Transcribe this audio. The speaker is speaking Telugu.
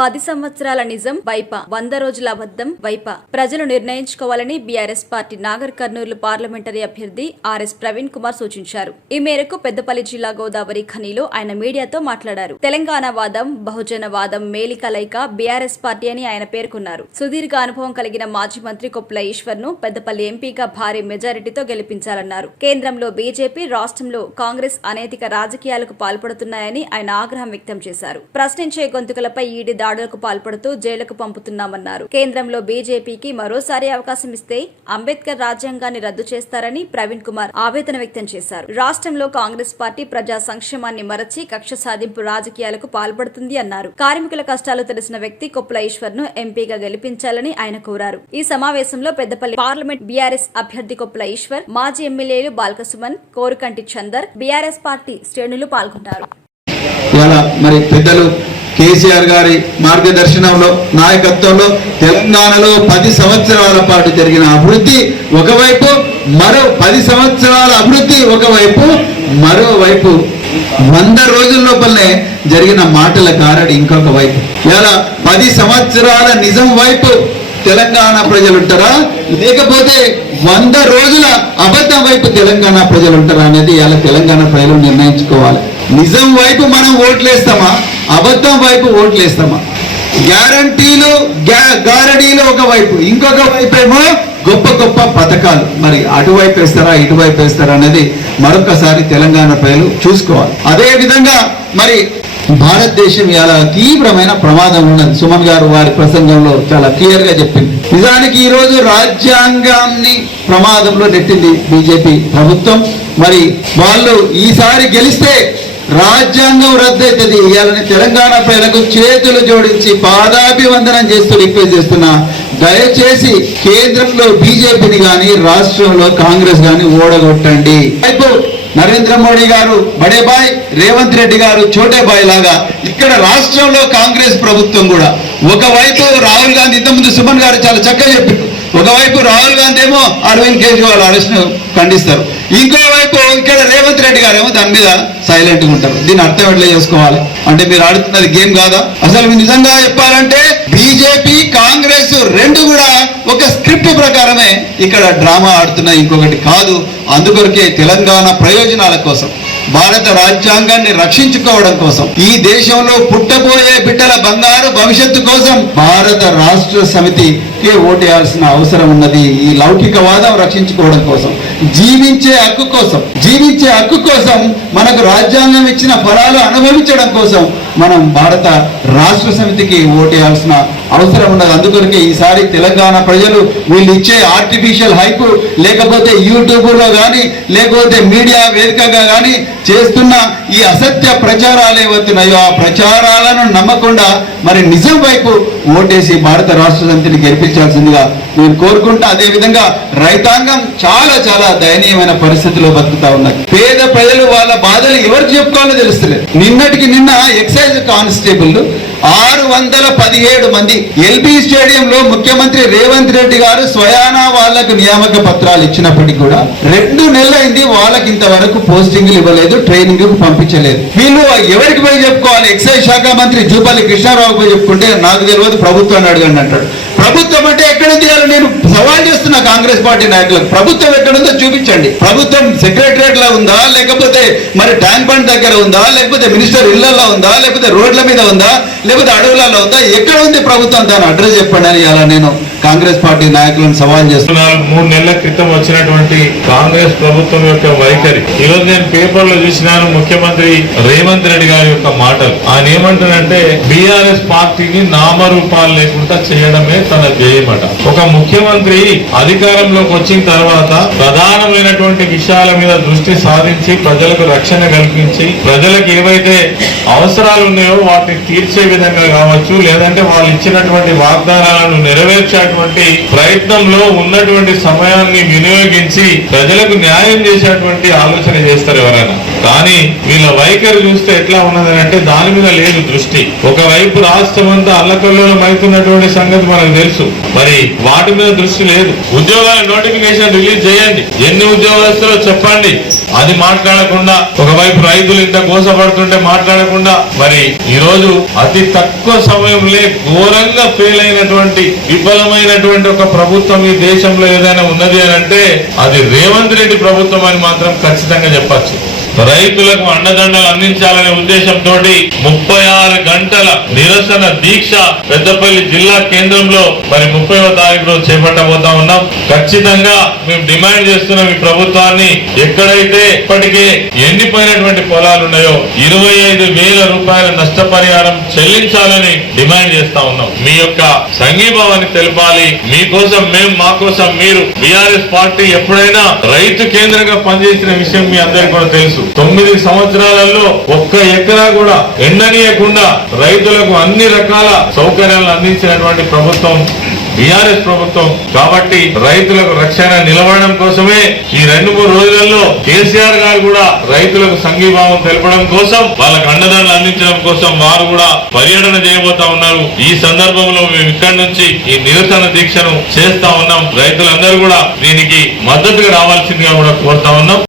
10 సంవత్సరాల నిజం వైప 100 రోజుల అబద్ధం వైప ప్రజలు నిర్ణయించుకోవాలని BRS party Nagar Kurnool parliamentary అభ్యర్థి ఆర్ఎస్ ప్రవీణ్ కుమార్ సూచించారు. ఈ మేరకు పెద్దపల్లి జిల్లా గోదావరి ఖనిలో ఆయన మీడియాతో మాట్లాడారు. తెలంగాణ వాదం బహుజన వాదం మేలికలైక బీఆర్ఎస్ పార్టీ అని ఆయన పేర్కొన్నారు. సుదీర్ఘ అనుభవం కలిగిన మాజీ మంత్రి కొప్పుల ఈశ్వర్ ను పెద్దపల్లి ఎంపీగా భారీ మెజారిటీతో గెలిపించాలన్నారు. కేంద్రంలో బీజేపీ, రాష్ట్రంలో కాంగ్రెస్ అనైతిక రాజకీయాలకు పాల్పడుతున్నాయని ఆయన ఆగ్రహం వ్యక్తం చేశారు. ప్రశ్నించే గొంతుకలపై ఈడీ దాడులకు పాల్పడుతూ జైలుకు పంపుతున్నామన్నారు. కేంద్రంలో బీజేపీకి మరోసారి అవకాశం ఇస్తే అంబేద్కర్ రాజ్యాంగాన్ని రద్దు చేస్తారని ప్రవీణ్ కుమార్ ఆవేదన వ్యక్తం చేశారు. రాష్ట్రంలో కాంగ్రెస్ పార్టీ ప్రజా సంక్షేమాన్ని మరచి కక్ష సాధింపు రాజకీయాలకు పాల్పడుతుంది అన్నారు. కార్మికుల కష్టాలు తెలిసిన వ్యక్తి కొప్పుల ఈశ్వర్ ను ఎంపీగా గెలిపించాలని ఆయన కోరారు. ఈ సమావేశంలో పెద్దపల్లి పార్లమెంట్ బీఆర్ఎస్ అభ్యర్థి కొప్పుల ఈశ్వర్, మాజీ ఎమ్మెల్యేలు బాల్కసుమన్, కోరుకంటి చందర్, బీఆర్ఎస్ పార్టీ శ్రేణులు పాల్గొన్నారు. మరి పెద్దలు కేసీఆర్ గారి మార్గదర్శనంలో, నాయకత్వంలో తెలంగాణలో 10 సంవత్సరాల పాటు జరిగిన అభివృద్ధి ఒకవైపు, మరో 10 సంవత్సరాల అభివృద్ధి ఒకవైపు, మరోవైపు 100 రోజుల లోపలనే జరిగిన మాటల గారడి ఇంకొక వైపు. ఇలా 10 సంవత్సరాల నిజం వైపు తెలంగాణ ప్రజలు ఉంటారా, లేకపోతే 100 రోజుల అబద్ధం వైపు తెలంగాణ ప్రజలు ఉంటారా అనేది ఇలా తెలంగాణ ప్రజలు నిర్ణయించుకోవాలి. నిజం వైపు మనం ఓట్లేస్తామా, అబద్ధం వైపు ఓట్లేస్తామా? గ్యారంటీలు గారడీలు ఒకవైపు, ఇంకొక వైపు ఏమో గొప్ప గొప్ప పథకాలు. మరి అటువైపు వేస్తారా, ఇటువైపు వేస్తారా అనేది మరొకసారి తెలంగాణ ప్రజలు చూసుకోవాలి. అదే విధంగా మరి భారతదేశం ఇలా తీవ్రమైన ప్రమాదం ఉన్నది. సుమన్ గారు వారి ప్రసంగంలో చాలా క్లియర్ గా చెప్పింది. నిజానికి ఈ రోజు రాజ్యాంగాన్ని ప్రమాదంలో నెట్టింది బీజేపీ ప్రభుత్వం. మరి వాళ్ళు ఈసారి గెలిస్తే రాజ్యాంగం రద్దవుతుంది. ఇవాళని తెలంగాణ ప్రజలకు చేతులు జోడించి పాదాభివందనం చేస్తూ రిక్వెస్ట్ చేస్తున్నా, దయచేసి కేంద్రంలో బీజేపీని గాని, రాష్ట్రంలో కాంగ్రెస్ గాని ఓడగొట్టండి. నరేంద్ర మోడీ గారు బడే బాయ్, రేవంత్ రెడ్డి గారు చోటే బాయ్ లాగా ఇక్కడ రాష్ట్రంలో కాంగ్రెస్ ప్రభుత్వం కూడా ఒకవైపు రాహుల్ గాంధీ, ఇంతకుముందు సుమన్ గారు చాలా చక్కగా చెప్పారు, ఒకవైపు రాహుల్ గాంధీ ఏమో అరవింద్ కేజ్రీవాల్ అరెస్ట్ ను ఖండిస్తారు, ఇంకోవైపు ఇక్కడ రేవంత్ రెడ్డి గారు ఏమో దాని మీద సైలెంట్ గా ఉంటారు. దీన్ని అర్థం ఎట్లా చేసుకోవాలి అంటే, మీరు ఆడుతున్నది గేమ్ కాదా? అసలు మీరు నిజంగా చెప్పాలంటే బీజేపీ, కాంగ్రెస్ రెండు కూడా ఒక స్క్రిప్ట్ ప్రకారమే ఇక్కడ డ్రామా ఆడుతున్నాయి, ఇంకొకటి కాదు. అందుకొరకే తెలంగాణ ప్రయోజనాల కోసం, భారత రాజ్యాంగాన్ని రక్షించుకోవడం కోసం, ఈ దేశంలో పుట్టబోయే బిడ్డల బంగారు భవిష్యత్తు కోసం భారత రాష్ట్ర సమితికి ఓటేయాల్సిన అవసరం ఉన్నది. ఈ లౌకికవాదం రక్షించుకోవడం కోసం, జీవించే హక్కు కోసం, మనకు రాజ్యాంగం ఇచ్చిన ఫలాలు అనుభవించడం కోసం మనం భారత రాష్ట్ర సమితికి ఓటేయాల్సిన అవసరం ఉన్నది. అందుకొరకే ఈసారి తెలంగాణ ప్రజలు వీళ్ళు ఇచ్చే ఆర్టిఫిషియల్ హైప్, లేకపోతే యూట్యూబ్లో కానీ, లేకపోతే మీడియా వేదికగా కానీ చేస్తున్న ఈ అసత్య ప్రచారాలు ఏవవుతున్నాయో ఆ ప్రచారాలను నమ్మకుండా మరి నిజం వైపు ఓటేసి భారత రాష్ట్ర సమితిని గెలిపించాల్సిందిగా నేను కోరుకుంటా. అదేవిధంగా రైతాంగం చాలా చాలా దయనీయమైన పరిస్థితిలో బతుకుతా ఉన్నది. పేద ప్రజలు వాళ్ళ బాధలు ఎవరికి చెప్పుకోవాలో తెలుస్తలేదు. నిన్నటికి నిన్న ఎక్సైజ్ కానిస్టేబుల్ 617 మంది ఎల్బీ స్టేడియంలో ముఖ్యమంత్రి రేవంత్ రెడ్డి గారు స్వయానా వాళ్లకు నియామక పత్రాలు ఇచ్చినప్పటికీ కూడా 2 నెలలైంది, వాళ్ళకి ఇంతవరకు పోస్టింగ్లు ఇవ్వలేదు, ట్రైనింగ్ కు పంపించలేదు. వీళ్ళు ఎవరికి పోయి చెప్పుకోవాలి? ఎక్సైజ్ శాఖ మంత్రి జూపల్లి కృష్ణారావు పోయి చెప్పుకుంటే నాకు తెలియదు, ప్రభుత్వాన్ని అడగండి అంటాడు. ప్రభుత్వం అంటే ఎక్కడుంది? నేను సవాల్ చేస్తున్నా కాంగ్రెస్ పార్టీ నాయకులకు, ప్రభుత్వం ఎక్కడుందో చూపించండి. ప్రభుత్వం సెక్రటరియట్ లో ఉందా, లేకపోతే మరి ట్యాంక్ బండ్ దగ్గర ఉందా, లేకపోతే మినిస్టర్ ఇళ్లలో ఉందా, లేకపోతే రోడ్ల మీద ఉందా, లేకపోతే అడవులలో ఉందా? ఎక్కడ ఉంది ప్రభుత్వం? దాని అడ్రస్ చెప్పండి అని అలా నేను కాంగ్రెస్ పార్టీ నాయకులను సవాల్ చేస్తున్నాను. 3 నెలల క్రితం వచ్చినటువంటి కాంగ్రెస్ ప్రభుత్వం యొక్క వైఖరి ఈరోజు నేను పేపర్లో చూసినాను. ముఖ్యమంత్రి రేవంత్ రెడ్డి గారి యొక్క మాటలు, ఆయన ఏమంటారంటే బీఆర్ఎస్ పార్టీని నామరూపాలు లేకుండా చేయడమే తన ధ్యేయమట. ఒక ముఖ్యమంత్రి అధికారంలోకి వచ్చిన తర్వాత ప్రధానమైనటువంటి విషయాల మీద దృష్టి సాధించి ప్రజలకు రక్షణ కల్పించి ప్రజలకు ఏవైతే అవసరాలు ఉన్నాయో వాటిని తీర్చే విధంగా కావచ్చు, లేదంటే వాళ్ళు ఇచ్చినటువంటి వాగ్దానాలను నెరవేర్చే చేసేటువంటి ప్రయత్నంలో ఉన్నటువంటి సమయాన్ని వినియోగించి ప్రజలకు న్యాయం చేసేటువంటి ఆలోచన చేస్తారు ఎవరైనా. కానీ వీళ్ళ వైఖరి చూస్తే ఎట్లా ఉన్నది అంటే దాని మీద లేదు దృష్టి. ఒకవైపు రాష్ట్రం అంతా అల్లకల్లోలం అవుతున్నటువంటి సంగతి మనకు తెలుసు, మరి వాటి మీద దృష్టి లేదు. ఉద్యోగాల నోటిఫికేషన్ రిలీజ్ చేయండి, ఎన్ని ఉద్యోగస్తులో చెప్పండి, అది మాట్లాడకుండా ఒకవైపు రైతులు ఇంత కోసపడుతుంటే మాట్లాడకుండా, మరి ఈ రోజు అతి తక్కువ సమయంలో ఘోరంగా ఫెయిల్ అయినటువంటి విఫలమైనటువంటి ఒక ప్రభుత్వం ఈ దేశంలో ఏదైనా ఉన్నది అని అంటే అది రేవంత్ రెడ్డి ప్రభుత్వం అని మాత్రం ఖచ్చితంగా చెప్పచ్చు. రైతులకు అండదండలు అందించాలనే ఉద్దేశంతో 36 గంటల నిరసన దీక్ష పెద్దపల్లి జిల్లా కేంద్రంలో మరి 30వ తారీఖు రోజు చేపట్టబోతా ఉన్నాం. ఖచ్చితంగా మేము డిమాండ్ చేస్తున్నాం ఈ ప్రభుత్వాన్ని, ఎక్కడైతే ఇప్పటికే ఎండిపోయినటువంటి పొలాలు ఉన్నాయో 25,000 రూపాయల నష్టపరిహారం చెల్లించాలని డిమాండ్ చేస్తా ఉన్నాం. మీ యొక్క సంఘీభావాన్ని తెలపాలి. మీకోసం మేము, మా కోసం మీరు. బీఆర్ఎస్ పార్టీ ఎప్పుడైనా రైతు కేంద్రంగా పనిచేసిన విషయం మీ అందరికీ కూడా తెలుసు. 9 సంవత్సరాలలో ఒక్క ఎకరా కూడా ఎండనీయకుండా రైతులకు అన్ని రకాల సౌకర్యాలను అందించినటువంటి ప్రభుత్వం బీఆర్ఎస్ ప్రభుత్వం. కాబట్టి రైతులకు రక్షణ నిలబడడం కోసమే ఈ 2-3 రోజులలో కేసీఆర్ గారు కూడా రైతులకు సంఘీభావం తెలపడం కోసం, వాళ్ళకు అండదండలు అందించడం కోసం వారు కూడా పర్యటన చేయబోతా ఉన్నారు. ఈ సందర్భంలో మేము ఇక్కడి నుంచి ఈ నిరసన దీక్షను చేస్తా ఉన్నాం. రైతులందరూ కూడా దీనికి మద్దతుగా రావాల్సిందిగా కూడా కోరుతా ఉన్నాం.